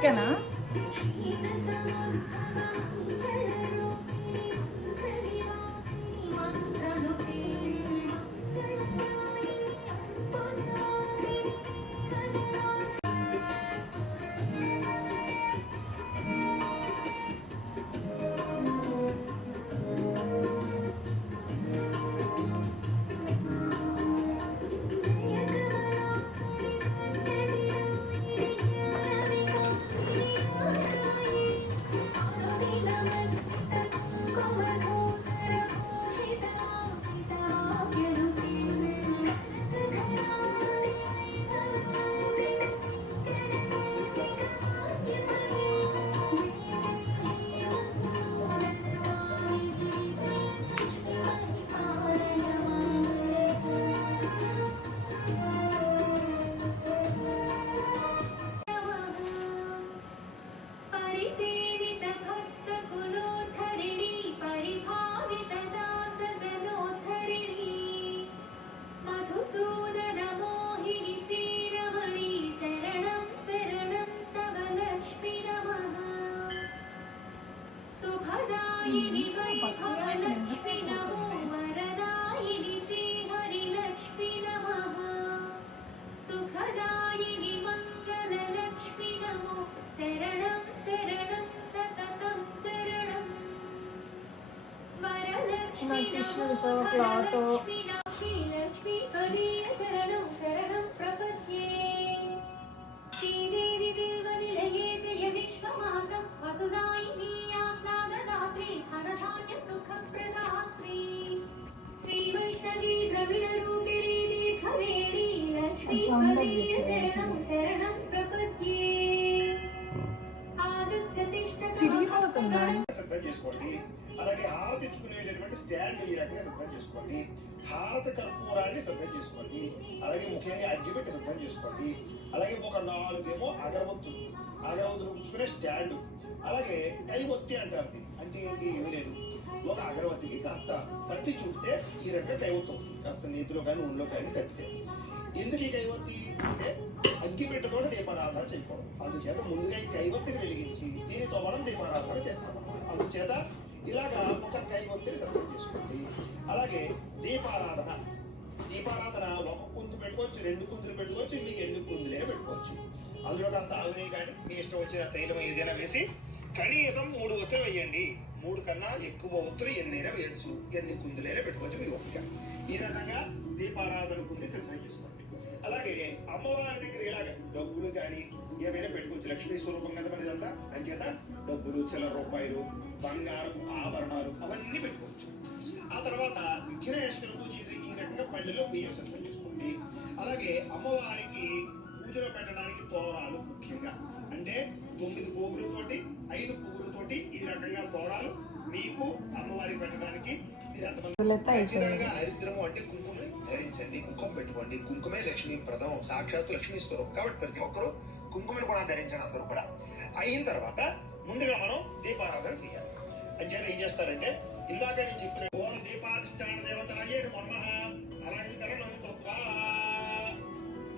ఓకేనా? Tissues cloth సిద్ధం చేసుకోండి. అలాగే హారతి ఇచ్చుకునేటటువంటి స్టాండ్ ఈ రకంగా సిద్ధం చేసుకోండి. హారతి కర్పూరాన్ని సిద్ధం చేసుకోండి. అలాగే ముఖ్యంగా అగ్గిపెట్టి సిద్ధం చేసుకోండి. అలాగే ఒక 4 ఏమో అగరవత్తులు ఉంచుకునే స్టాండ్. అలాగే కైవత్తి అంటారు. అంటే ఏంటి? ఏమీ లేదు, ఒక అగరవత్తికి కాస్త పత్తి చూపితే ఈ రకంగా కైవత్తి అవుతుంది. కాస్త నీతిలో కానీ నూనెలో కానీ తప్పితే. ఎందుకు ఈ కైవత్తి అంటే అగ్గిపెట్టతో దీపారాధన చేయకూడదు. అందుచేత ముందుగా ఈ కైవత్తిని వెలిగించి దీనితో మనం దీపారాధన చేస్తాం. అందుచేత ఇలాగా ఒక కైవత్తిని సిద్ధం చేసుకోండి. అలాగే దీపారాధన ఒక కుందు పెట్టుకోవచ్చు, 2 కుందులు పెట్టుకోవచ్చు, మీకు ఎన్ని కుందులైనా పెట్టుకోవచ్చు. అందులో కాస్త ఆవునే కానీ మీ ఇష్టం వచ్చిన తైలం ఏదైనా వేసి కనీసం 3 ఒత్తులు వేయండి. 3 కన్నా ఎక్కువ ఒత్తులు ఎన్నైనా వేయచ్చు, ఎన్ని కుందులైనా పెట్టుకోవచ్చు మీ ఓపిక. ఈ రకంగా దీపారాధన కుంది సిద్ధం చేసుకోండి. అలాగే అమ్మవారి దగ్గర ఇలాగ డబ్బులు కానీ ఏమైనా పెట్టుకోవచ్చు. లక్ష్మీ స్వరూపం కదా మనదంతా. అంచేత డబ్బులు, చిల్లర రూపాయలు, బంగారం ఆభరణాలు అవన్నీ పెట్టుకోవచ్చు. ఆ తర్వాత విఘ్నేశ్వర పూజ ఈ రకంగా పళ్ళెలో బియ్యం సిద్ధం చేసుకోండి. అలాగే అమ్మవారికి పూజలో పెట్టడానికి తోరాలు ముఖ్యంగా అంటే 9 పోగులతోటి 5 పువ్వులతోటి ఈ రకంగా తోరాలు మీకు అమ్మవారికి పెట్టడానికి. మీరు ఎంతమంది హరిద్రము అంటే కుంకుమని ధరించండి, కుంకుమ పెట్టుకోండి. కుంకుమే లక్ష్మీ ప్రదం, సాక్షాత్తు లక్ష్మీ స్వరూపం. కాబట్టి ప్రతి ఒక్కరూ కుంకుమని కూడా ధరించండి. అందరూ కూడా అయిన తర్వాత ముందుగా మనం దీపారాధన చేయాలి. అంచేత ఏం చేస్తారంటే ఇందాక నేను చెప్పిన ఓం దీపాధిష్టాన దేవతాయే నమః అలంకరణం కృత్వా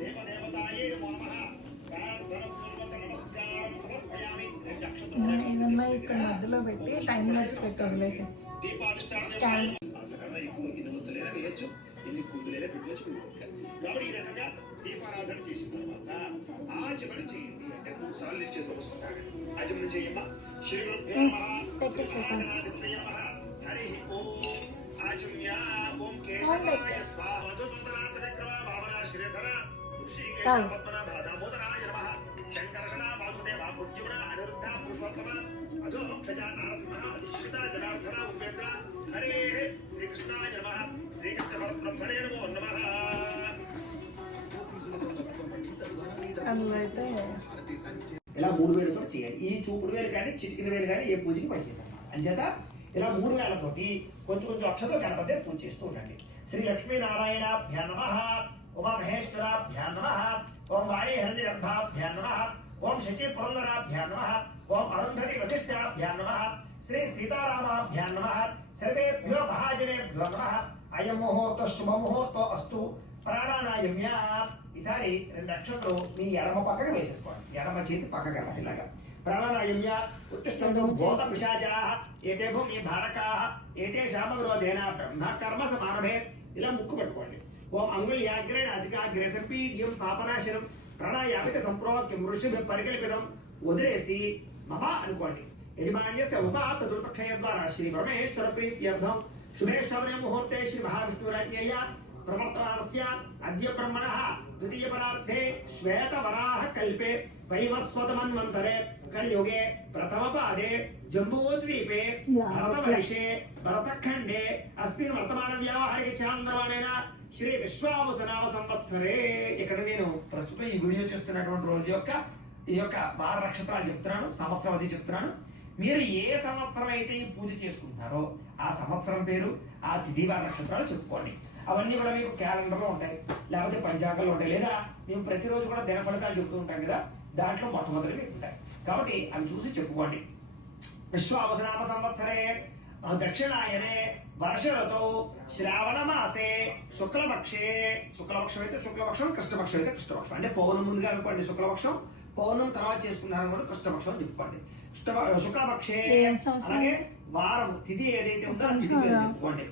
దేవదేవతాయే నమః ప్రార్థన పూర్వక నమస్కారం సమర్పయామి. 2 అక్షంతలు ఇక్కడ మధ్యలో పెట్టి టైం పెట్టి వదిలేసి దీపాధిష్టాన అంతకన్నా ఎక్కువ ఎన్ని ఒత్తులైనా వేయచ్చు, ఎన్ని కుందులైనా పెట్టుకోవచ్చు. కాబట్టి ఈ రకంగా దీపారాధన చేసిన తర్వాత ఆచమనం చేయండి. అంటే 3 సార్లు చేతులు వస్తుంటారు. ఆచమనం చేయమ్మా. శ్రీ హరి ఓం ఆచమ్య ఓం కేశవాయ స్వాహ మధుసూదనాథ విక్రమ భావన శ్రీధర ఋషికేశ పద్మనాభ దామోదరాయ నమః శంకర్షణ వాసుదేవ పుణ్యమున అనిరుద్ధ పురుషోత్తమ అధోక్షజ నరసింహ అధిష్ఠిత జనార్దన ఉపేంద్ర హరే శ్రీకృష్ణాయ నమః శ్రీకృష్ణ పరబ్రహ్మణే నమో నమః. ఇలా 3 వేలతో చేయాలి. ఈ చూపుడు వేలు కానీ చిటికిన వేలు కానీ ఏ పూజకి పనిచేద్దాం. అంచేత ఇలా 3 వేలతోటి కొంచెం అక్షతో గణపతి పూజ చేస్తూ ఉండండి. శ్రీ లక్ష్మీనారాయణాభ్యా నమః, ఉమా మహేశ్వరాభ్యా నమః, ఓం వాణీ హిరణ్యగర్భాభ్యా నమః, ఓం శచి పురందరాభ్యా నమః, ఓం అరుంధతి వశిష్ఠాభ్యా నమః, శ్రీ సీతారామాభ్యా నమః, సర్వేభ్యో మహాజనేభ్యో నమః. అయం ముహూర్త శుభ ముహూర్తో అస్తు. ప్రాణాయామ్య ఈసారి 2 అక్షంతలు మీ ఎడమ పక్కకు వేసేసుకోండి. ఎడమ చేతి పక్కకి అన్నమాట ఇలాగా. ప్రాణాయామ్య ఉత్తిష్టంతో భూత పిశాచాః ఏతే భూమి భారకాః ఏతేషాం విరోధేన బ్రహ్మ కర్మ సమారభే. ఇలా ముక్కు పట్టుకోండి. ఓం అంగుళ్యాగ్రే నాసికాగ్రే సంపీడ్యం పాపనాశనం ప్రాణాయామిత సంప్రోక్యం ఋషిభిః పరికల్పితం. వదిలేసి మమ అనుకోండి. యజమాన్యస్య ఉపాత దుర్తక్షయ ద్వారా శ్రీ పరమేశ్వర ప్రీత్యర్థం శుభే శ్రవణే ముహూర్తే శ్రీ మహావిష్ణురాజ్ఞయ ప్రవర్తమానస్య అద్య బ్రహ్మణః ద్వితీయ పరార్థే శ్వేతవరాహ కల్పే వైవస్వతమన్వంతరే కలియుగే ప్రథమ పాదే జంబూద్వీపే భరతవర్షే భరతఖండే అస్మిన్ వర్తమాన వ్యావహారిక చాంద్రమాణేన శ్రీ విశ్వావసనామ సంవత్సరే. ఇక్కడ నేను ప్రస్తుతం ఈ వీడియో చేస్తున్నటువంటి రోజు ఈ యొక్క వార నక్షత్రాలు చెప్తున్నాను, సంవత్సరం అది చెప్తున్నాను. మీరు ఏ సంవత్సరం అయితే ఈ పూజ చేసుకుంటారో ఆ సంవత్సరం పేరు, ఆ తిథి వార నక్షత్రాలు చెప్పుకోండి. అవన్నీ కూడా మీకు క్యాలెండర్లో ఉంటాయి, లేకపోతే పంచాంగంలో ఉంటాయి, లేదా మేము ప్రతిరోజు కూడా దిన ఫలితాలు చెబుతూ ఉంటాం కదా, దాంట్లో మొట్టమొదటి మీకు ఉంటాయి. కాబట్టి అవి చూసి చెప్పుకోండి. విశ్వావసనామ సంవత్సరే దక్షిణాయనే వర్ష ఋతౌ శ్రావణ మాసే శుక్లపక్షే. శుక్లపక్షం అయితే శుక్లపక్షం, కృష్ణపక్షం అయితే కృష్ణపక్షం. అంటే పౌర్ణం ముందుగా అనుకోండి శుక్లపక్షం, పౌర్ణం తర్వాత చేసుకున్నారనుకోండి కృష్ణపక్షం చెప్పుకోండి. శుక్లపక్షే అలాగే వారం తిథి ఏదైతే ఉందో ఆ తిథి పేరు చెప్పుకోండి.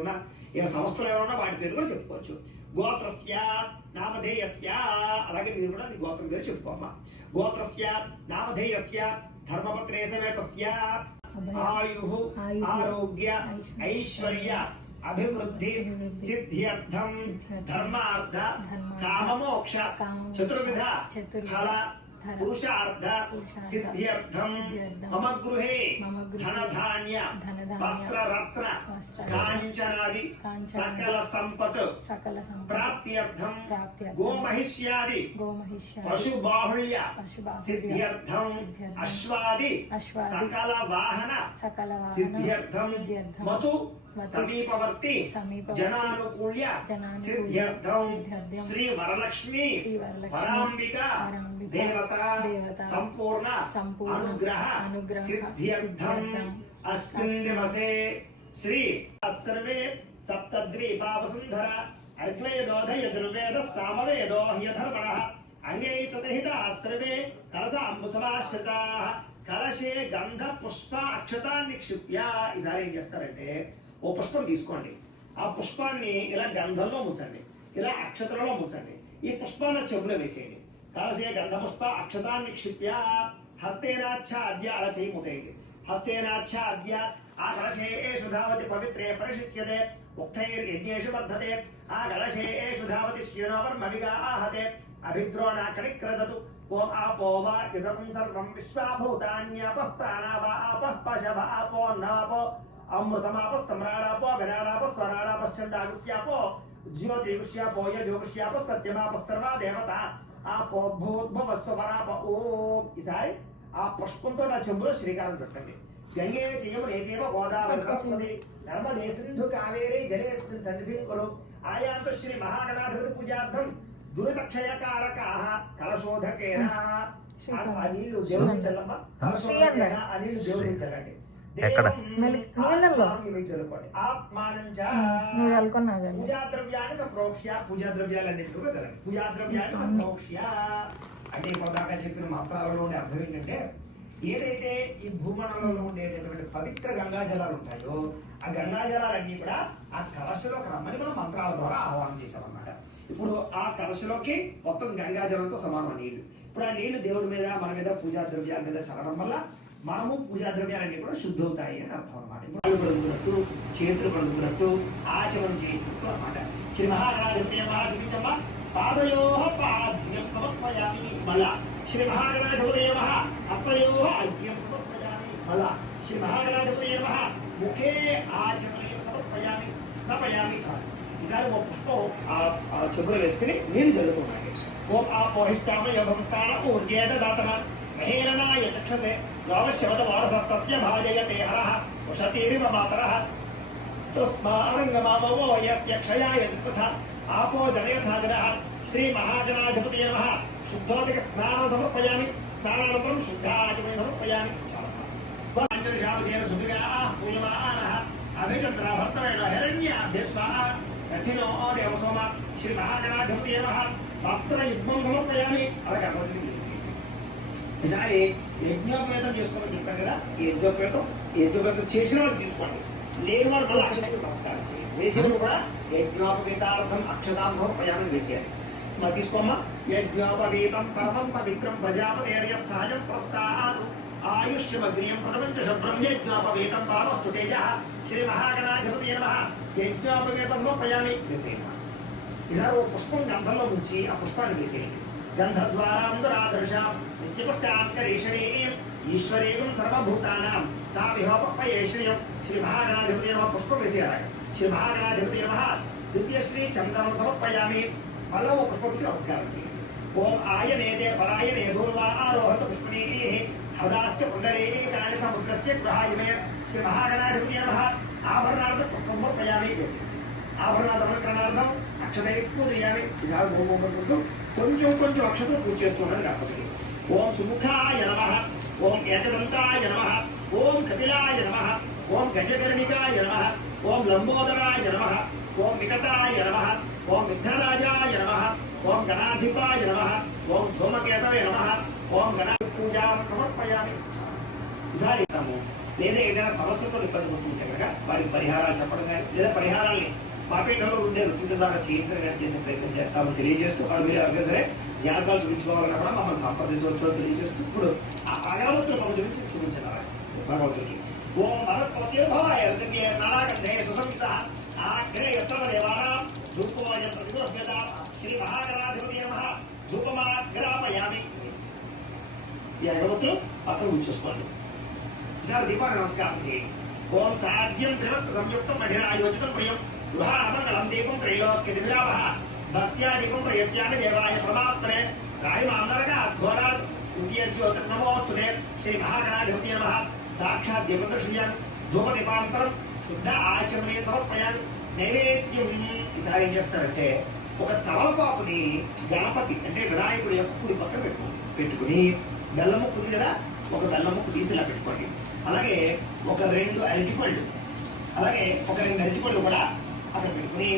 ఉన్న ఏ సంస్థలు ఎవరున్నా వాటి పేరు కూడా చెప్పుకోవచ్చు. గోత్రస్య నామధేయస్య అలాగే మీరు కూడా నీ గోత్రం పేరు చెప్పుకోమ్మా. గోత్రస్య నామధేయస్య ధర్మపత్రే సమేతస్య ఆయుః ఆరోగ్య ఐశ్వర్య అభివృద్ధి సిద్ధ్యర్థం ధర్మార్థ కామమోక్ష చతుర్విధ ఫల పురుషార్థ సిద్ధ్యర్థం మమ గృహే ధనధాన్య వస్త్రరత్న కాంచనాది సకల సంపత్ ప్రాప్త్యర్థం గోమహిష్యాది పశు బాహుళ్య సిద్ధ్యర్థం అశ్వాది సకల వాహన సిద్ధ్యర్థం మతు సమీపవర్తి జనానుకూల్య సిద్ధ్యర్థం శ్రీ వరలక్ష్మి పరాంబిక దేవత సంపూర్ణ అనుగ్రహ సిద్ధ్యర్థం అస్మిన్ దివసే శ్రీ సర్వే సప్తద్వీపా వసుంధర అర్గ్వేదోధ యజుర్వేద సామవేదో హ్యధర్మణః అంగే చతహితా సర్వే కలశాంబుసమాశ్రితాః కలశే గంధ పుష్ప అక్షతాన్ని నిక్షిప్య. ఈసారి ఏం చేస్తారంటే ఓ పుష్పం తీసుకోండి, ఆ పుష్పాన్ని ఇలా గంధంలో ముంచండి, ఇలా అక్షతలలో ముంచండి, ఈ పుష్పాన్ని చెవులో వేసేయండి. కలశే గంధ పుష్ప అక్షతాన్ని నిక్షిప్య హస్తేనాచ్ఛాద్య అలా చేయి మూతేయండి. హస్తేనాచ్ఛాద్య ఆ కలశేషు ధావతి పవిత్రే పరిశిచ్యతే ఉక్తైర్యజ్ఞేషు వర్ధతే ఆ కలశేషు ధావతి శ్యేనోవర్మవిగా ఆహతే అభిద్రోణ కణిక్రదతు. ఓం ఆపో వా ఇదం సర్వం విశ్వాభూతాన్యాపః ప్రాణావా ఆపః పశవ ఆపో నాపో అమృతమాపః సమ్రాడాపో విరాడాపః స్వరాడాపశ్చందాగుష్యాపో జ్యోతిగుష్యాపో యజోగుష్యాపః సత్యమాపః సర్వా దేవత ఆపో భూద్భువస్వరాప. ఓం. ఈసారి ఆ పుష్పంతో నా చెంబులో శ్రీకారం పెట్టండి. గంగే చయమునే చైవ గోదావరి సరస్వతి నర్మదే సింధు కావేరీ జలేస్మిన్ సన్నిధిం కురు. ఆయాంతు శ్రీ మహాగణాధిపతి పూజార్థం దురితక్షయకారకాః కలశోధకేన. ఆ నీళ్లు దేవుడికి చల్లమ్మ, కలశోధకేన ఆ నీళ్లు దేవుడికి చల్లండి. పూజా ద్రవ్యాన్ని సంప్రోక్ష్య, పూజా ద్రవ్యాలన్నింటినీ కూడా చల్లండి. పూజా ద్రవ్యాన్ని సంప్రోక్ష్య అంటే ఇప్పటిదాకా చెప్పిన మంత్రాలలో ఉండే అర్థం ఏంటంటే, ఏదైతే ఈ భూమండలంలో ఉండేటటువంటి పవిత్ర గంగాజలాలు ఉంటాయో ఆ గంగాజలాలన్నీ కూడా ఆ కలశలోకి రమ్మని మనం మంత్రాల ద్వారా ఆహ్వానం చేశామన్నమాట. ఇప్పుడు ఆ కలశలోకి మొత్తం గంగాజలంతో సమానం నీళ్లు. ఇప్పుడు ఆ నీళ్లు దేవుడి మీద మన మీద పూజా ద్రవ్యాల మీద చల్లడం వల్ల మనము పూజా ద్రవ్యాలన్నీ కూడా శుద్ధవుతాయి అని అర్థం అనమాట. ఇప్పుడు కడుగుతున్నట్టు, చేతులు కడుగుతున్నట్టు, ఆచమనం చేసినట్టు అనమాట. శ్రీ మహాగణాధిపతి చూపించమ్మా. పాదయోః పాద్యం సమర్పయామి. మళ్ళా శ్రీ మహాగణాధిపతి హస్తయోః అద్యం సమర్పయామి. మళ్ళా శ్రీ మహాగణాధిపతి ముఖే ఆచమనీయం సమర్పయామి స్నపయామి. చాలు. ఈసారి ఒక పుష్పం ఆ చెప్పులు వేసుకుని నీళ్లు జల్లుతున్నాయి. ఓం ఆపోహిష్టామయ భవస్థాన ఊర్జేత దాతన మహేరణాయ చక్షసే గావశ్యవత వారసస్తస్య భాజయతే హరః వశతీరివ మాతరః తస్మారంగమామవో యస్య క్షయాయ దుఃఖ ఆపో జనయథాజనః. శ్రీ మహాగణాధిపతి నమః. శుద్ధోదక స్నానం సమర్పయామి. స్నానానంతరం శుద్ధాచమనం సమర్పయామి. అంజలిషావధేన సుధిగా పూయమానః అభిచంద్ర భర్తవేణ హిరణ్యాభ్యస్వ రథినో దేవసోమ శ్రీ మహాగణాధిపతి నమః వస్త్రయుగ్మం సమర్పయామి. అలా గణపతికి తెలిసి ఈసారి యజ్ఞోపేతం చేసుకోమని చెప్పాను కదా. ఈ యజ్ఞోపేతం చేసిన వాళ్ళు తీసుకోండి, లేని వారు మళ్ళీ అక్షతకు నమస్కారం చేయండి. వేసేవాళ్ళు కూడా యజ్ఞోపవేతార్థం అక్షతాం సమర్పయామని వేసేయాలి. మరి తీసుకోమ్మా. యజ్ఞోపవీతం పరమం పవిత్రం ప్రజాపతేర్యత్ సహజం ప్రస్తాదు ఆయుష్యమగ్రియం ప్రథమంచ శుభ్రం యజ్ఞోపవీతం పరమస్తు తేజ శ్రీ మహాగణాధిపతి నమః. యజ్ఞోపవీతం సమర్పయామి వేసేయమ్మా. ఈసారి ఓ పుష్పం గంధంలో ఉంచి ఆ పుష్పాన్ని వేసేయండి. గంధద్వారాంధరాదర్శాం నిత్యపుష్టాంతరీషణీయం ఈశ్వరేయం సర్వభూతానాం తామిహోపయేషణీయం. శ్రీ మహాగణాధిపతి నమః. పుష్పం వేసేయాలి. శ్రీ మహాగణాధిపతి నమః. ద్వితీయశ్రీ చందనం సమర్పయామి. మళ్ళీ ఓ పుష్పం నుంచి నమస్కారం చేయండి. ఓం ఆయనేదే పరాయణే దూర్వా ఆరోహత పుష్పణీ హృదాశ్చ పుండరీకరాణి సముద్రస్య గృహాయమే. శ్రీ మహాగణాధిపతి నమః. ఆభరణార్థం పుష్పం సమర్పయామి వేసి ఆభరణార్థం అక్షత ఎక్కువ చేయాలి. ఈసారి ఓం కొంచెం అక్షతలు పూజ చేస్తున్నాడు గణపతికి. ఓం సుముఖాయ నమః. ఓం ఏకదంతాయ నమః. ఓం కపిలాయ నమః. ఓం గజకర్ణికాయ నమః. ఓం లంబోదరాయ నమః. ఓం వికటాయ నమః. ఓం విఘ్నరాజాయ నమః. ఓం గణాధిపాయ నమః. ఓం ధూమకేతవే నమః. ఓం గణపతి పూజాం సమర్పయామి. ఈసారి లేదా ఏదైనా సమస్యతో ఇబ్బంది పడుతుంటే కనుక వాడికి పరిహారాలు చెప్పడం కానీ లేదా పరిహారాల్ని మా పీఠంలో ఉండే రుచుల ద్వారా చేయించడం కానీ చేసే ప్రయత్నం చేస్తామని తెలియజేస్తూ వాళ్ళు మీరు ఎవరికైనా సరే జాతకాలు చూపించుకోవాలన్నా కూడా మమ్మల్ని సంప్రదించవచ్చో తెలియజేస్తూ ఇప్పుడు ఆ అగరవత్తుల పనుల గురించి చూపించారు భగవంతుడికి. ఓం మనస్పతిర్భవాయ నారాగంధే సుసంహిత ఆగ్రే యత్రదేవానాం ధూపమాయ ప్రతిగృహ్యత శ్రీ మహాగణాధిపతి నమః. ధూపమాగ్రాపయామి. ఈ అగరవత్తులు పక్కన ఉంచేసుకోండి. ఈసారి దీపాన్ని నమస్కారం చేయండి. ఓం సాధ్యం త్రివక్త సంయుక్తం మఠిరాయోచితం ప్రియం గృహాణమంగళం దీపం త్రైలోక్య దివిలాభః భక్త్యాదీపం ప్రయత్యామి దేవాయ పరమాత్మనే త్రాహిమాన్నరగా ఘోరాత్ ద్వితీయజ్యోతిర్నమోస్తుతే. శ్రీ మహాగణాధిపతి నమః. సాక్షాత్ దీపం దర్శయామి. ధూపదీపానంతరం శుద్ధ ఆచమనే సమర్పయామి. నైవేద్యం ఈసారి ఏం చేస్తారంటే ఒక తమలపాకుని గణపతి అంటే వినాయకుడి యొక్క కుడి పక్కన పెట్టుకుని బెల్లం ముక్కు ఉంది కదా, ఒక బెల్లం ముక్కు తీసి ఇలా పెట్టుకోండి. అలాగే ఒక 2 అరటిపళ్ళు కూడా అక్కడ పెట్టుకుని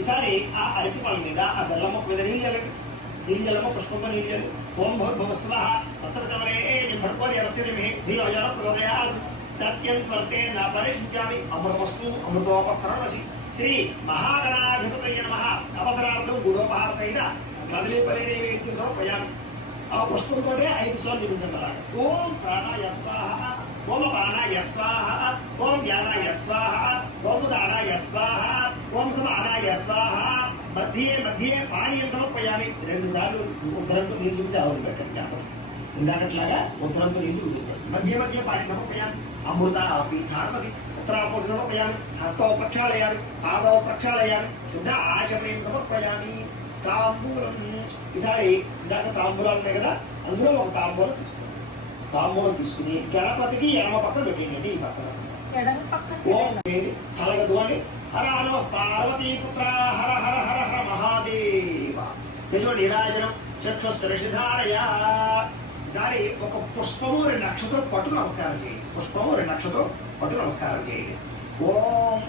ఈసారి ఆ అరటిపళ్ళ మీద ఆ బెల్లం ముక్క మీద నీళ్ళమ్మ పుష్పంతో నీళ్ళు. ఓం భూర్భువస్సువః తత్సవితుర్వరేణ్యం భర్గో దేవస్య ధీమహి ధియో యో నః ప్రచోదయాత్ సత్యం త్వర్తే న పరిశుచ్యామి అమృతమస్తు అమృతోపస్తరణమసి. శ్రీ మహాగణాధిపతయే నమః. అవసరార్థం గుడోపహార సహిత కదలీపలి నైవేద్యం సమర్పయామి. ఆ పుష్పంతో 5 సార్లు జపించాలి. ఓం ప్రాణాయ స్వాహ, ఓం అపానాయ స్వాహ, ఓం వ్యానాయ స్వాహ, ఓం ఉదానాయ స్వాహ, ఓం సమానాయ స్వాహ. మధ్య పానీయం సమర్పయామి. 2 సార్లు ఉత్తరంతో నీరు చూపితే అవధి పెట్టండి. ఇందాకట్లాగా ఉత్తరంతో నీరు చూపించండి. మధ్య పానీయం సమర్పయామి. అమృత పీఠార్మసి ఉత్తరాపోటి సమర్పయామి. హస్తో ప్రక్షాళయామి. పాదో ప్రక్షాళయామి. శుద్ధ ఆచమనీయం సమర్పయామి. తాంబూలం ఈసారి ఇందాక తాంబూలాలు ఉన్నాయి కదా, అందులో ఒక తాంబూలం తీసుకుని గణపతికి ఎడమ పక్కన పెట్టండి. ఈ పక్కన ఓం తలగదుకోండి. హర హర పార్వతీపుత్ర హర హర హర హర మహాదేవ తేజో నీరాజనం చక్షుశ్రషిధారయ. ఈసారి ఒక పుష్పము 2 నక్షత్రం పట్టు నమస్కారం చేయండి. ఓం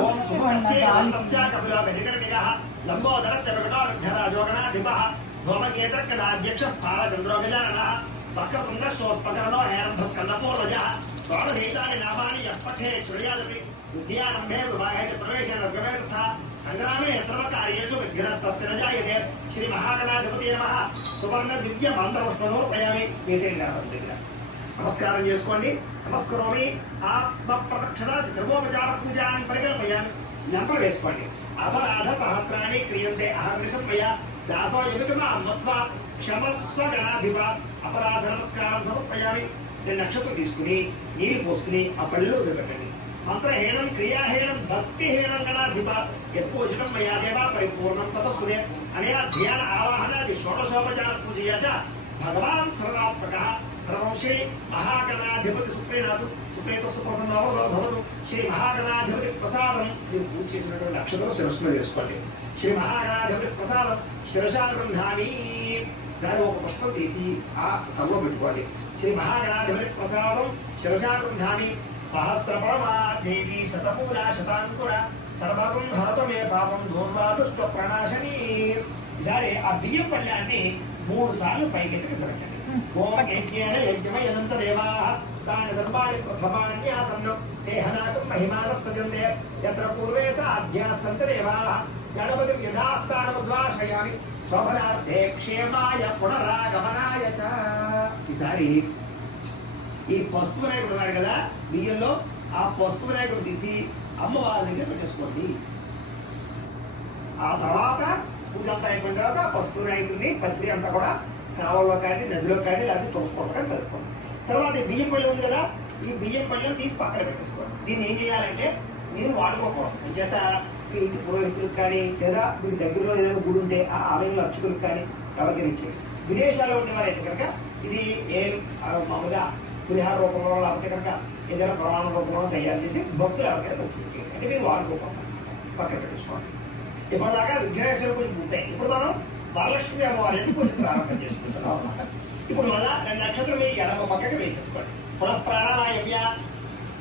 ఓం సుమస్య కపిల గజకర్ణికః లంబోదరశ్చ వికటారుఢ్యరాజోగణాధిపః ధూమకేతర్కణాధ్యక్ష పాలచంద్రో గజాననః వక్రతుండశోత్పకరణో హేరంభస్కందపూర్వజः స్వామధీతాని నామాని యః పఠేత్ శృణుయాదపి విద్యారంభే వివాహే చ ప్రవేశే నిర్గమే తథా సంగ్రామే సర్వకార్యేషు విఘ్నస్తస్య న జాయతే. శ్రీ మహాగణాధిపతి నమః. సువర్ణ దివ్య మంత్రపుష్పమర్పయామి. వేసేయండి గణపతి దగ్గర నమస్కారం చేసుకోండి. నమస్కరోమి. ఆత్మ ప్రదక్షిణాది సర్వోపచార పూజాన్ని పరికల్పయామి. నంబర్ వేసుకోండి. అపరాధ సహస్రాన్ని క్రియంతే అహర్నిశం మయా దాసోయమితమా మత్వా క్షమస్వ గణాధిప. అపరాధ నమస్కారం సమర్పయామి. 2 నక్షత్రం తీసుకుని నీళ్లు పోసుకుని ఆ పళ్ళలో వదిలిపెట్టండి. మంత్రహీనం క్రియాహీనం భక్తిహీనం గణాధిప యత్పూజితం మయా దేవా పరిపూర్ణం తతస్తుతే. అనయా ధ్యాన ఆవాహనాది షోడశోపచార పూజయా చ భగవాన్ సర్వాత్మకః. సర్వం శ్రీ మహాగణాధిపతి సుప్రీణాతు సుప్రీత సుప్రసన్నో భవతు. శ్రీ మహాగణాధిపతి ప్రసాదం మీరు పూజ చేసినటువంటి అక్షరం శిరస్సులో వేసుకోండి. శ్రీ మహాగణాధిపతి ప్రసాదం శిరసా గృహామి. సరే ఒక పుష్పం తీసి ఆ తల్లో పెట్టుకోండి. శ్రీ మహాగణాధిపతి ప్రసాదం శిరసా గృహామి. సహస్రపరమా దేవి శతమూల శతాంకుర సర్వగం హరత మే పాపం దూర్వా దుష్ట ప్రణాశని. ఈసారి ఆ బియ్యం పళ్ళాన్ని 3 సార్లు పైకెత్తి కింద పెట్టండి. ఓం యజ్ఞేన యజ్ఞమయంత దేవాః స్థాన ధర్మాణి ప్రథమాన్యాసన్నం దేహనాకం మహిమానః సజంతే యత్ర పూర్వే సాధ్యాసంత దేవాః గణపతిం యథాస్థానముద్వాసయామి శోభనార్థే క్షేమాయ పునరాగమనాయ చ. ఈసారి ఈ పసుపు వినాయకుడు ఉన్నాడు కదా బియ్యంలో, ఆ పసుపు వినాయకుడు తీసి అమ్మవారి దగ్గర పెట్టేసుకోండి. ఆ తర్వాత పూజ అంతా అయిపోయిన తర్వాత ఆ పసుపు వినాయకుడిని పత్రి అంతా కూడా కాలంలో కానీ నదిలో కానీ లేదా తోసుకోవడం కలుపుకోండి. తర్వాత ఈ బియ్యం పళ్ళెం ఉంది కదా, ఈ బియ్యం పళ్ళెం తీసి పక్కన పెట్టేసుకోండి. దీన్ని ఏం చేయాలంటే మీరు వాడుకోకూడదు. అంచేత మీ ఇంటి పురోహితులకు కానీ లేదా మీకు దగ్గరలో ఏదైనా గుడి ఉంటే ఆ ఆలయంలో అర్చకులకు కానీ ఎవరికైనా ఇచ్చేయండి. విదేశాల్లో ఉండేవారైతే కనుక ఇది మామూలుగా పులిహార రూపంలో లేకపోతే కనుక ఏదైనా పురాణ రూపంలో తయారు చేసి భక్తులు ఎవరికైనా పెట్టుకుంటే అంటే మీరు వాడుకోకుండా పక్కన పెట్టేసుకోండి. ఇప్పటిదాకా విఘ్నేశ్వర పూజ పూర్తాయి. ఇప్పుడు మనం వరలక్ష్మి అమ్మవారి పూజ ప్రారంభం చేసుకుంటున్నాం అన్నమాట. ఇప్పుడు మళ్ళా 2 నక్షత్రం మీ ఎడమ పక్కకి వేసేసుకోండి. పునః ప్రాణాయామ్య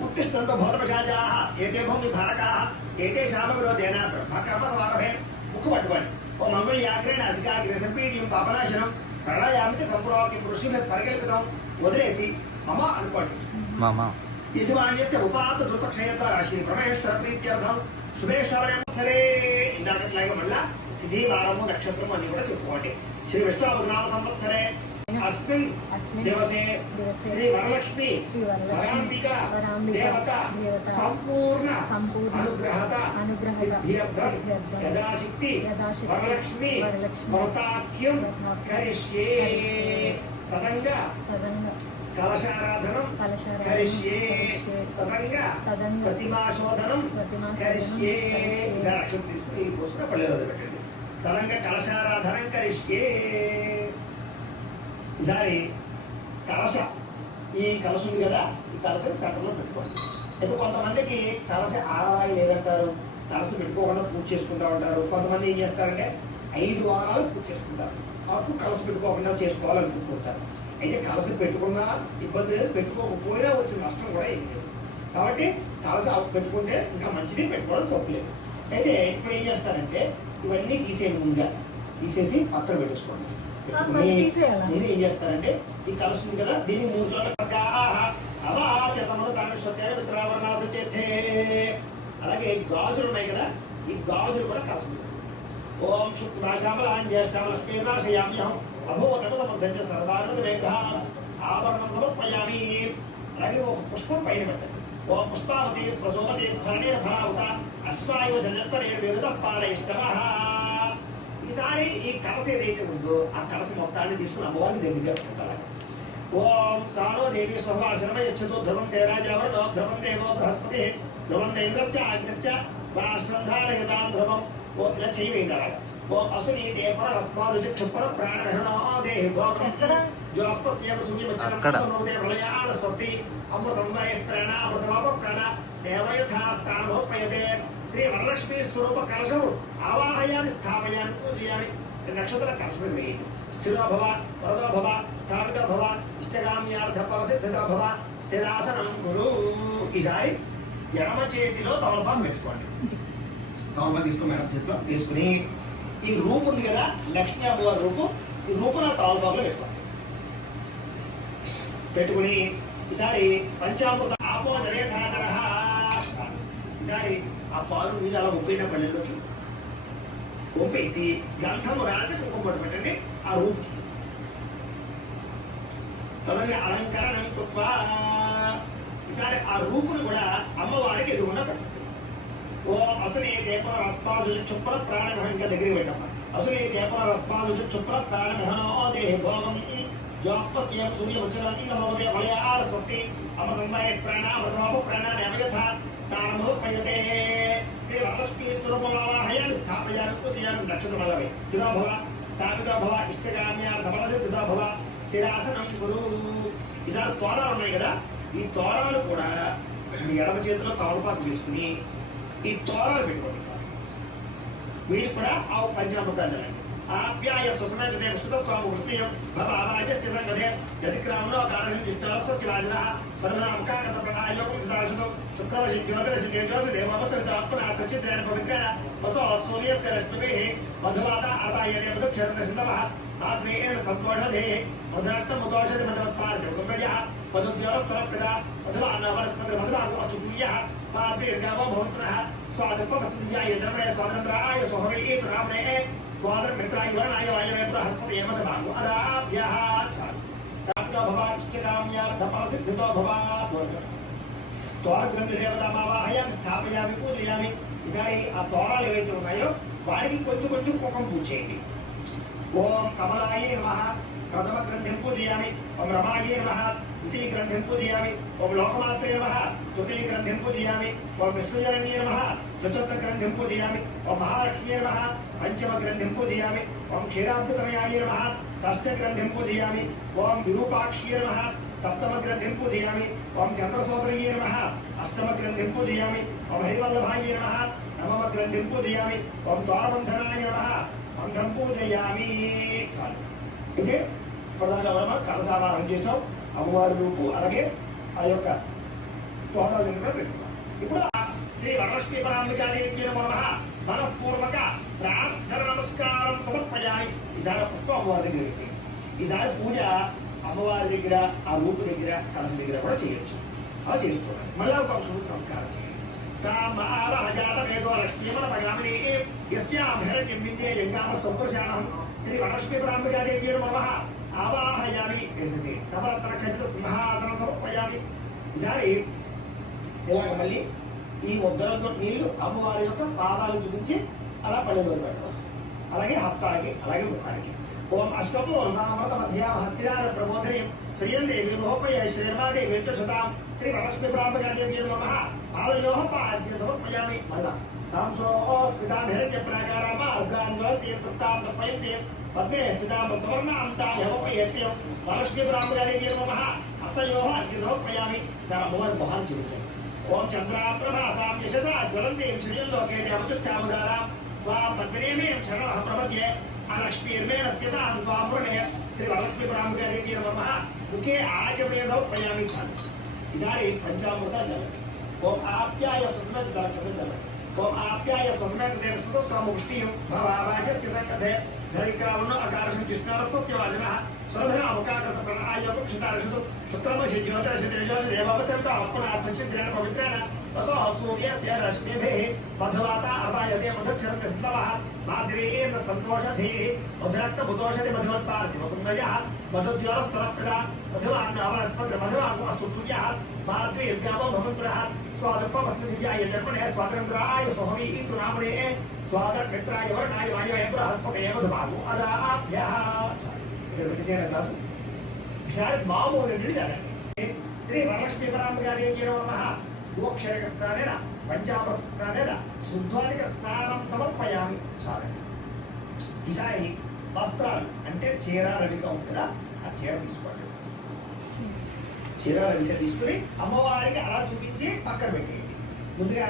ఉత్తిష్టంతో భౌతపశాజాః ఏతే భూమి భారకాః ఏతే శామవిరోధేన బ్రహ్మకర్మ సమారభే. ముక్కు పట్టుకోండి. ఓ మంగళయాగ్రే నాసికాగ్రే సంపీడ్యం పాపనాశనం ప్రాణాయామితే సంప్రోక్తి ఋషిభి పరికల్పితం. వదిలేసి మమ అనుకోండి. యజమాన్యస్య ఉపాత ధృతక్షయత రాశి పరమేశ్వర ప్రీత్యర్థం శుభేశ్వరం సరే. ఇందాకట్లాగా మళ్ళా తిథి వారము నక్షత్రము అన్ని కూడా చెప్పుకోండి. శ్రీ విష్ణునామ సంవత్సరే అస్మిన్ దివసే శ్రీ వరలక్ష్మి వరాంబిక దేవత సంపూర్ణ అనుగ్రహత సిద్ధ్యర్థం యథాశక్తి వరలక్ష్మి వ్రతాఖ్యం కరిష్యే. తదంగా కలశారాధనం కరిష్యే. తదంగా ప్రతిమాశోధనం కరిష్యే. ఈసారి అక్షరం తీసుకుని పోసుకుని పల్లెలో పెట్టండి. తదంగా కలశారాధనం కరిష్యే. ఈసారి కలశ, ఈ కలశ ఉంది కదా, ఈ కలశ సెంటర్లో పెట్టుకోండి. అయితే కొంతమందికి కలశ ఆరవాయి లేదంటారు, కలశ పెట్టుకోకుండా పూజ చేసుకుంటూ ఉంటారు. కొంతమంది ఏం చేస్తారంటే 5 వారాలు పూజ చేసుకుంటారు, అప్పుడు కలశ పెట్టుకోకుండా చేసుకోవాలనుకుంటుంటారు. అయితే కలశ పెట్టుకున్నా ఇబ్బంది లేదు, పెట్టుకోకపోయినా వచ్చిన నష్టం కూడా ఏం లేదు. కాబట్టి కలశ పెట్టుకుంటే ఇంకా మంచిది, పెట్టుకోవడం తప్పులేదు. అయితే ఇప్పుడు ఏం చేస్తారంటే ఇవన్నీ తీసేయండి. ముందుగా తీసేసి పక్కన పెట్టేసుకోండి. ముందు ఏం చేస్తారంటే ఈ కలశ ఉంది కదా, దీన్ని 3 చోట్ల అలాగే గాజులు ఉన్నాయి కదా, ఈ గాజులు కూడా కలశ. ఓం శుక్రాశామలాంజేష్టామలక్ష్మీర్నాశయామ్యహం అభూవతమ సమర్థంచ సర్వాన్నత మేఘా ఆభరణం సమర్పయామి. అలాగే ఒక పుష్పం పైన పెట్టండి. ఓం పుష్పావతి ప్రసోమతి ఫలనేర ఫలావత అశ్వాయువ జన్మనేర్విరుద పాడయిష్టమః. ఈసారి ఈ కలశ ఏదైతే ఉందో ఆ కలశ మొత్తాన్ని తీసుకుని అమ్మవారికి దగ్గరగా పెట్టాలి. ఓం సానో దేవి సహవాసనమ యచ్చతో ధ్రువం తేరాజావరణో ధ్రువం దేవో బృహస్పతి ధ్రువం దేంద్రశ్చ అగ్రశ్చ రాష్ట్రంధారయతాం ధ్రువం. ఓ ఇలా చేయవేయండి. అలాగా ఓం అసుని దేవ రస్మాదు క్షిపణ ప్రాణహనో దేహి గోత్రం జోపస్య సూర్యమచ్చనం ప్రళయాన స్వస్తి అమృతం వై ప్రాణ అమృతమాప ప్రాణ దేవయథాస్థానోపయతే. శ్రీ వరలక్ష్మీ స్వరూప కలశం ఆవాహయామి స్థాపయామి పూజయామి. 2 నక్షత్ర కలశం వేయండి. స్థిరో భవ వరదో భవ స్థాపిత భవ ఇష్టగామ్యార్థ ఫలసిద్ధ భవ స్థిరాసనం కురు. ఈసారి ఎడమ చేతిలో తమలపాకు వేసుకోండి. తమలపాకు తీసుకుని ఎడమ చేతిలో తీసుకుని ఈ రూపు ఉంది కదా, లక్ష్మీ అమ్మవారి రూపు, ఈ రూపున తమలపాకులో పెట్టుకోండి. పెట్టుకుని ఈసారి పంచామృత ఆపో జడేధాచర. ఈసారి ఆ పాలు నీళ్ళు అలా వంపేన పల్లెల్లోకి వంపేసి గంధము రాసి కుంకుమ పెట్టండి ఆ రూపుకి. తొలగి అలంకరణం కృత్వా. ఈసారి ఆ రూపును కూడా అమ్మవారికి ఎదురుకుండా పెట్టండి. ఓ అసుని దేపన రస్పాదు చుప్పల ప్రాణమహంగా దగ్గరికి పెట్టమ్మా. అసుని దేపన రస్పాదు చుప్పల ప్రాణమహనో దేహి భోగం జోపస్యం సూర్యముచ్చరంగమోదే వలయార స్వస్తి అమృతమయ ప్రాణ అమృతమాప ప్రాణ నమయథ స్థానమోపయతే. శ్రీ వరలక్ష్మీ స్వరూపమావాహయామి స్థాపయామి పూజయామి. నక్షత్రమల్లవే స్థిరో భవ స్థాపితో భవ ఇష్టగామ్యార్థ ఫలసిద్ధో భవ స్థిరాసనం కురు. ఈసారి తోరాలు ఉన్నాయి కదా, ఈ తోరాలు కూడా మీ ఎడమ చేతిలో తమలపాకు తీసుకుని ఈ తోరాలు పెట్టుకోండి. సార్ వీడికి కూడా ఆ పంచామృతాలు తినండి. आप्याय सुसमेतते सुतस्वाम उष्णीयं भवावाजस्य संगते यदिक्रामनो कारहं जित्तरस्य चिवाजिनः सर्वनामकागतप्रणायोगं सितारशतो शुक्रवशिज्योतिरशिदेजोसिदेवमसरितात्मनाथचित्रेण पवित्रेण वसो सूर्यस्य रश्मिभिः मधुवाता आदायने मधुक्षरणसिन्धवः आत्मेयेन सत्त्वषधेः मधुरक्तमुदोषधि मधुवत्पार्थिवगम्रजः मधुद्योरस्तरपिता मधुवान्नवनस्पतिर्मधुवागो अस्तु सूर्यः पात्रीर्गावो भवन्तुनः स्वादुपवसुदिव्याय धर्मणे स्वातन्त्राय सोहवे रामणे स्वातन्त्रमित्राय वर्णाय वायवे बृहस्पतये मधुवागो अदाभ्यः साप्यो भवाच्चिकाम्यार्थफलसिद्धितो भवात् తోర గ్రంథి దేవతామావాహయామి స్థాపయామి పూజయామి. ఈసారి ఆ తోరాలు ఏవైతే ఉన్నాయో వాడికి కొంచెం కొంచెం కుంకుమ పూజ చేయండి. ఓం కమలాయ నమః ప్రథమ గ్రంథిం పూజయామి. ఓం రమాయ నమః ద్వితీయ గ్రంథిం పూజయామి. ఓం లోకమాత్రే నమః తృతీయ గ్రంథిం పూజయామి. ఓం విశ్వజనన్యే నమః చతుర్థ గ్రంథిం పూజయామి. ఓం మహాలక్ష్మీ నమః పంచమ గ్రంథిం పూజయామి. ఓం క్షీరాబ్ధతనయాయ నమః షష్ఠ గ్రంథిం పూజయామి. ఓం విరూపాక్షీ నమః सप्तम ग्रंथिं पूजयामि. ओम चंद्रसोदरये नमः अष्टम ग्रंथिं पूजयामि. ओम हरिवल्लभाय नमः नवम ग्रंथिं पूजयामि. ओम द्वारबंधनाय नमः बंधं पूजयामि. చాలు ఇదే ప్రధానంగా మనం కలశావాహనం చేసాం. అమ్మవారి రూపు అలాగే ఆ యొక్క తోరణాలను కూడా పెట్టుకున్నాం. ఇప్పుడు శ్రీ వరలక్ష్మీ పరాంబికాదేవి నమః మనఃపూర్వక ప్రార్థన నమస్కారం సమర్పయామి. ఈసారి పుష్పం అమ్మవారి దగ్గర వేసి ఈసారి పూజ అమ్మవారి దగ్గర ఆ రూపు దగ్గర కలశ దగ్గర కూడా చేయొచ్చు. అలా చేసుకోవాలి. మళ్ళీ ఒక సూత్ర నమస్కారం చేయండి. శ్రీ వరలక్ష్మీ పరాంబికాదేవి నమః ఆవాహయామి. వేసేసి నవరత్న ఖచ్చిత సింహాసనం సమర్పయామి. ఈసారి ఇలాగ మళ్ళీ ఈ ముద్దలతో నీళ్లు అమ్మవారి యొక్క పాదాలు చూపించి అలా పళ్ళెంలో పెట్టడం, అలాగే హస్తాలకి అలాగే ముఖానికి. ओम अष्टमूर्धामृत मध्याम हस्तिनाद प्रबोधनीं श्रीयन्ते विमोहपय श्रीर्मादेवी शतां श्री वरलक्ष्मी परांबिकादेवी नमः पादयोः पाद्यं समर्पयामि. मल्ल तां सोऽस्मितां हिरण्यप्राकारामार्द्राञ्जलतीं तृप्तां तर्पयन्तीं पद्मे स्थितां रत्नवर्णां तां यमपयस्यं वरलक्ष्मी परांबिकादेवी नमः हस्तयोः अर्घ्यं समर्पयामि. सामोहन मोहन चुरुचन. ओम चन्द्राप्रभासां यशसा ज्वलन्तीं श्रीयल्लोके देवचुत्यामुदारां स्वां पद्मिनीं शरणमहं प्रपद्ये. लक्ष्मीर्मेण स्यतान्वामुरणे श्री वरलक्ष्मी परांबिकादेवी नमः मुखे आचमनीय समर्पयामि. చాలు ఈసారి పంచామృతాలు చల్లండి. ఓం ఆప్యాయ సుస్మేత దళక్షమే చల్లండి. ఓం ఆప్యాయ సుస్మేత దేవ సుతస్వామ ఉష్ణీయం భవావాజస్య సంకథే ధరిక్రావణో అకారశం కృష్ణారస్య వాజనః స్వరభిరాముకాకృత ప్రణాయోగం క్షితారషదు శుక్రమశి జ్యోతిరశితేజోసి దేవవసరిత ఆత్మనాథచిత్రేణ పవిత్రేణ వసో సూర్యస్య రశ్మిభిః మధువాత అర్ధాయతే మధుక్షరణ సింధవః మాధవేన సంతోషధేః మధురక్తముదోషధి మధువత్పార్థివపుణ్యయః మధుద్యోరస్తరప్రదా మధువాన్నవనస్పతి మధువాగో అస్తు సూర్యః మాద్రీర్గావో భవంతురః స్వాదుపవస్మిదివ్యాయ జన్మనే స్వాతంత్రాయ సోహవి ఈతు నామనే స్వాతంత్రాయ వర్ణాయ వాయవే బృహస్పతయే మధువాగో అదాభ్యః. ఇక్కడ పెట్టేసేయండి దాసు. ఈసారి మామూలు నుండి జరగండి. శ్రీ వరలక్ష్మీ పరాంబికాదేవి నమః గోక్షరక స్నానేన పంచామృత స్నానేన శుద్ధాధిక స్నానం సమర్పయామి. చాలు ఈసారి వస్త్రాలు అంటే చీర రవిక ఉంది కదా, ఆ చీర తీసుకోండి. చీర రవిక తీసుకుని అమ్మవారికి అలా చూపించి పక్కన పెట్టేయండి. ముందుగా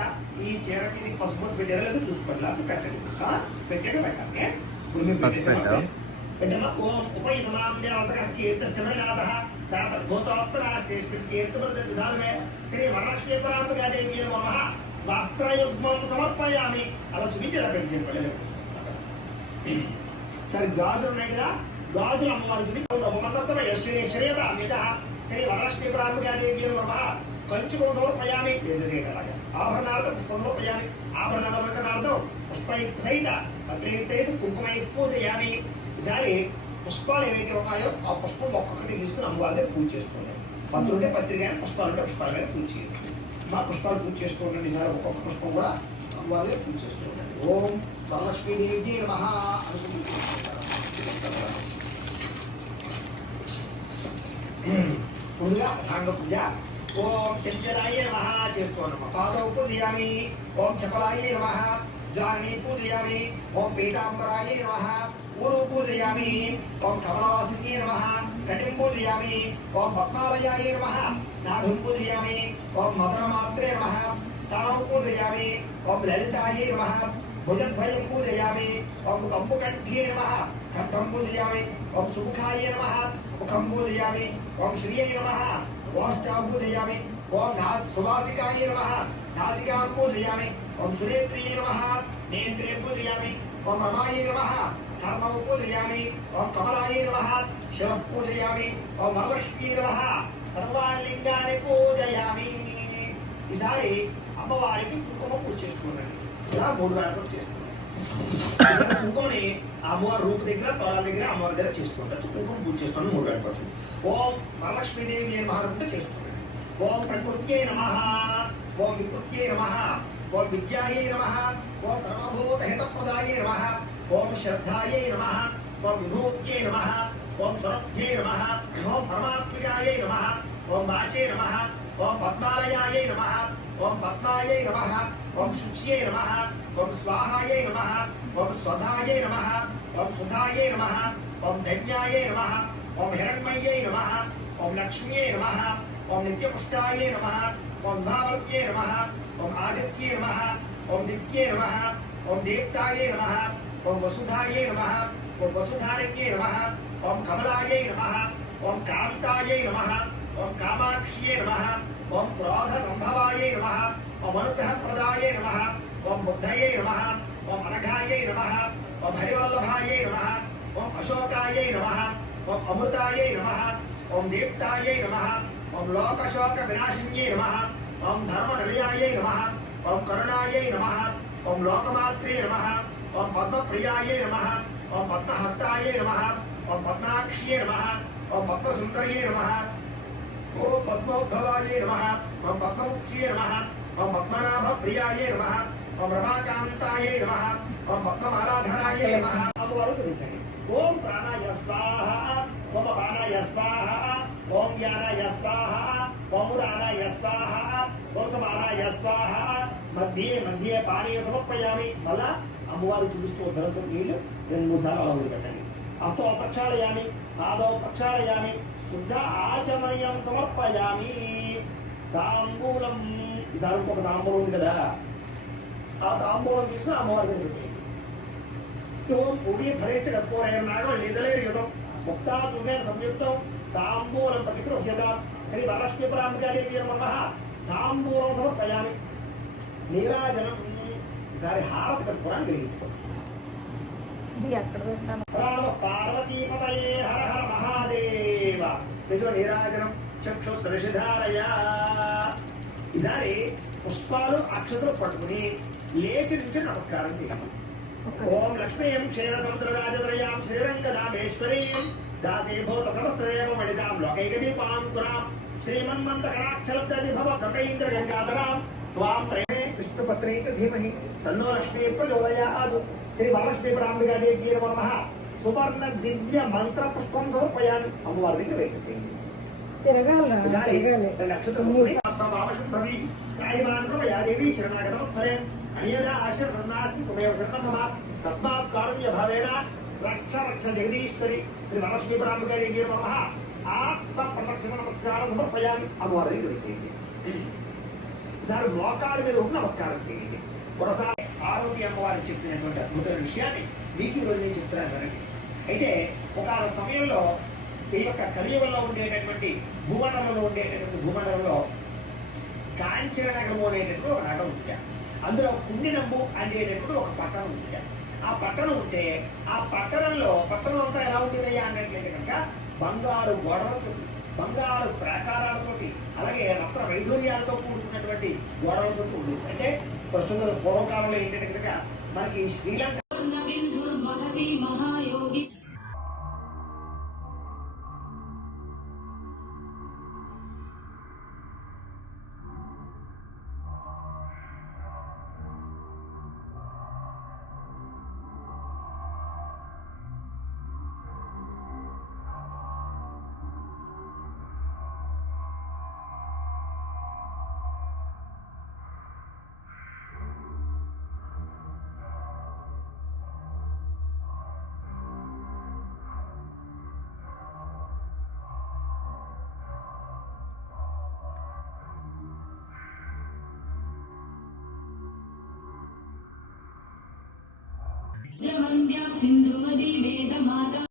ఈ చీరకి పసుపు పెట్టారా లేదో చూసుకోండి, లేకపోతే పెట్టండి. పెట్టాక పెట్టండి. ఇప్పుడు మీరు పెట్టిన ఓం ఉపయుతమాం దేవసకః కీర్తిశ్చమనాసః ప్రాతర్భూతోస్తరాష్టేష్మికీర్తిమృతధారమే శ్రీ వరలక్ష్మీ పరాంబికాదేవి నమః వస్త్రయుగ్మం సమర్పయామి. అలా చూపించేలా పెట్టేసి సరే గాజులు ఉన్నాయి కదా, గాజులు అమ్మవారు చూపించి శ్రీ వరలక్ష్మీ పరాంబికాదేవి నమః కంచుకం సమర్పయామి. వేసేసేయండి. అలాగే ఆభరణార్థం పుష్పం సమర్పయామి. ఆభరణార్థం పుష్పై సహిత పత్రే సహిత కుంకుమై పూజయామి. ఈసారి పుష్పాలు ఏవైతే ఉన్నాయో ఆ పుష్పం ఒక్కొక్కటి తీసుకుని అమ్మవారి దగ్గర పూజ చేసుకోండి. పత్రులు ఉంటే పత్రి కానీ పుష్పాలు ఉంటే పుష్పాలు కానీ పూజ చేయొచ్చు. మా పుష్పాలు పూజ చేస్తూ ఉండండి. ఈసారి ఒక్కొక్క పుష్పం కూడా అమ్మవారి దగ్గర పూజ చేస్తూ ఉండండి. ఓం వరలక్ష్మీదేవి నమః అనుకుంటూ ముందుగా అథాంగ పూజ. ఓం చంచలాయ నమః చేసుకోండి. పాదౌ పూజయామి. ఓం చపలాయ నమః జాని పూజయామి. ఓం పీతాంబరాయ నమః ఊరు పూజయామి. ఓం కమలవాసిన్యే నమః కటిం పూజయామి. ఓం పద్మాలయాయ నమః నాభిం పూజయామి. ఓం మదనమాత్రే నమః స్థానం పూజయామి. ఓం లలితాయ నమః भुजद्वयं पूजयामि ओम कंबुकण्ठ्ये नमः कंठं पूजयामि ओम सुमुखाय नमः मुखं पूजयामि ओम श्रिये नमः ओष्ठां पूजयामि ओम सुवासिकाय नमः नासिकां पूजयामि ओम सुनेत्र्ये नमः नेत्रे पूजयामि ओम रमाय नमः कर्मौ पूजयामि ओम कमलाय नमः शिरः पूजयामि ओम वरलक्ष्मी नमः सर्वान् लिंगानि पूजयामि ఈసారి అమ్మవారికి కుంకుమ పూజ చేసుకున్నారండి ఇలా 3 వేలతో చేసుకున్నారు కుంకుమని అమ్మవారి రూపు దగ్గర తోరాల దగ్గర అమ్మవారి దగ్గర చేసుకుంటారు కుంకుమ పూజ చేసుకుని 3 వేలతో ఓం వరలక్ష్మీదేవి నమః అంటే చేసుకున్నారండి ఓం ప్రకృత్యై నమః ఓం వికృత్యై నమః ఓం విద్యాయై నమః ఓం సర్వభూత హితప్రదాయై నమః ओम श्रद्धायै नमः ओम विभूत्यै नमः ओम स्वरत्यै नमः ओम परमात्मिकायै नमः ओम वाचे नमः ओम पद्मालयायै नमः ओम पद्मायै नमः ओम शुच्यै नमः ओम स्वाहायै नमः ओम स्वधायै नमः ओम सुधायै नमः ओम धन्यायै नमः ओम हिरण्मय्यै नमः ओम लक्ष्म्यै नमः ओम नित्यपुष्टायै नमः ओम भावत्यै नमः ओम आदित्यै नमः ओम दित्यै नमः ओम देवतायै नमः ओम वसुधायै नमः ओम वसुधारण्ये नमः ओम कमलायै नमः ओम कांतायै नमः ओम कामाक्ष्यै नमः ओम क्रोध संभवायै नमः ओम अनुग्रहप्रदायै नमः ओम बुद्धये नमः ओम अनघायै नमः ओम हरिवल्लभायै नमः ओम अशोकायै नमः ओम अमृतायै नमः ओम दीप्तायै नमः ओम लोकशोक विनाशिन्यै नमः ओम धर्मनिलयायै नमः ओम करुणायै नमः ओम लोकमात्रे नमः ओम पद्मप्रियायै नमः ओम पद्महस्तायै नमः ओम पद्माक्ष्यै नमः ओम पद्मसुन्दर्यै नमः ओम पद्मोद्भवायै नमः ओम पद्ममुख्यै नमः ओम पद्मनाभप्रियायै नमः ओम रमाकान्तायै नमः ओम पद्ममालाधरायै नमः अम्मवारु చూపించండి ओम प्राणाय स्वाहा ओम अपानाय स्वाहा ओम ज्ञानाय स्वाहा ओम उदानाय स्वाहा ओम समानाय स्वाहा मध्ये मध्ये पानीय समर्पयामि మళ్ళా అమ్మవారు చూపిస్తూ ఉద్ధరంతో నీళ్లు 2-3 సార్లు అలా వదిలిపెట్టండి హస్తో ప్రక్షాళయామి పాదో ప్రక్షాళయామి శుద్ధ ఆచమనీయం సమర్పయామి తాంబూలం ఈసారి ఇంకొక తాంబూలం ఉంది కదా ఆ తాంబూలం తీసుకుని అమ్మవారి దగ్గర పెట్టండి ఓం పుడి ఫరేచ కర్పూరయం నాగం నిదలేర్యుతం ముక్తాతుమేన సంయుక్తం తాంబూలం ప్రతిగృహ్యత శ్రీ వరలక్ష్మీ పరాంబికాదేవి నమః తాంబూలం సమర్పయామి నీరాజనం ఈసారి హారతి కర్పూరాన్ని గ్రహించుకోండి రామ పార్వతీపతయే హర హర మహాదేవ చతుర నీరాజనం చక్షుస్రషిధారయ ఈసారి పుష్పాలు అక్షతలు పట్టుకుని లేచి నుంచి నమస్కారం చేయాలి ఓం లక్ష్మీం క్షీర సముద్ర రాజద్రయాం శ్రీరంగధామేశ్వరీం దాసే భూత సమస్తదేవ మణితాం లోకైకదీపాంకురాం శ్రీమన్మంతకటాక్షలబ్ధ విభవ బ్రహ్మేంద్ర గంగాధరాం त्वां त्रये विष्णुपत्रे च धीमहि तन्नो लक्ष्मी प्रचोदयात् श्री वरलक्ष्मी परांबिका देवी नमः सुवर्ण दिव्य मंत्र पुष्पं समर्पयामि अम्मवाరి దగ్గర వేసేసేయండి నక్షత్రం భావశుద్ధవి రాయమాంత్రమ యాదేవి శరణాగతవత్సరే అనియదా ఆశీర్వన్నాస్తి కుమేవ శరణం మమ తస్మాత్ కారుణ్య భావేన రక్ష రక్ష జగదీశ్వరి శ్రీ వరలక్ష్మీ పరాంబికా దేవి నమః ఆత్మ ప్రదక్షిణ నమస్కారం సమర్పయామి అమ్మవారి దగ్గర వేసేయండి ఈసారి మోకాళ్ళ మీద ఉండి నమస్కారం చేయండి మరోసారి పార్వతి అమ్మవారికి చెప్పినటువంటి అద్భుతమైన విషయాన్ని మీకు ఈరోజు నేను చెప్తున్నాను వినండి అయితే ఒక సమయంలో ఈ యొక్క కలియుగంలో ఉండేటటువంటి భూమండలంలో కాంచన నగరము అనేటటువంటి ఒక నగరం ఉంది అందులో కుండినమ్ము అనేటటువంటి ఒక పట్టణం ఉంది ఆ పట్టణం ఉంటే ఆ పట్టణం అంతా ఎలా ఉండేదయ్యా అన్నట్లయితే కనుక బంగారు గోడలతోటి బంగారు ప్రాకారాలతోటి అలాగే రత్న వైఢూర్యాలతో కూడుకున్నటువంటి గోడలతో ఉండేది అంటే ప్రస్తుత పూర్వకాలంలో ఏంటంటే కనుక మనకి శ్రీలంక సింధుమతి వేద మాత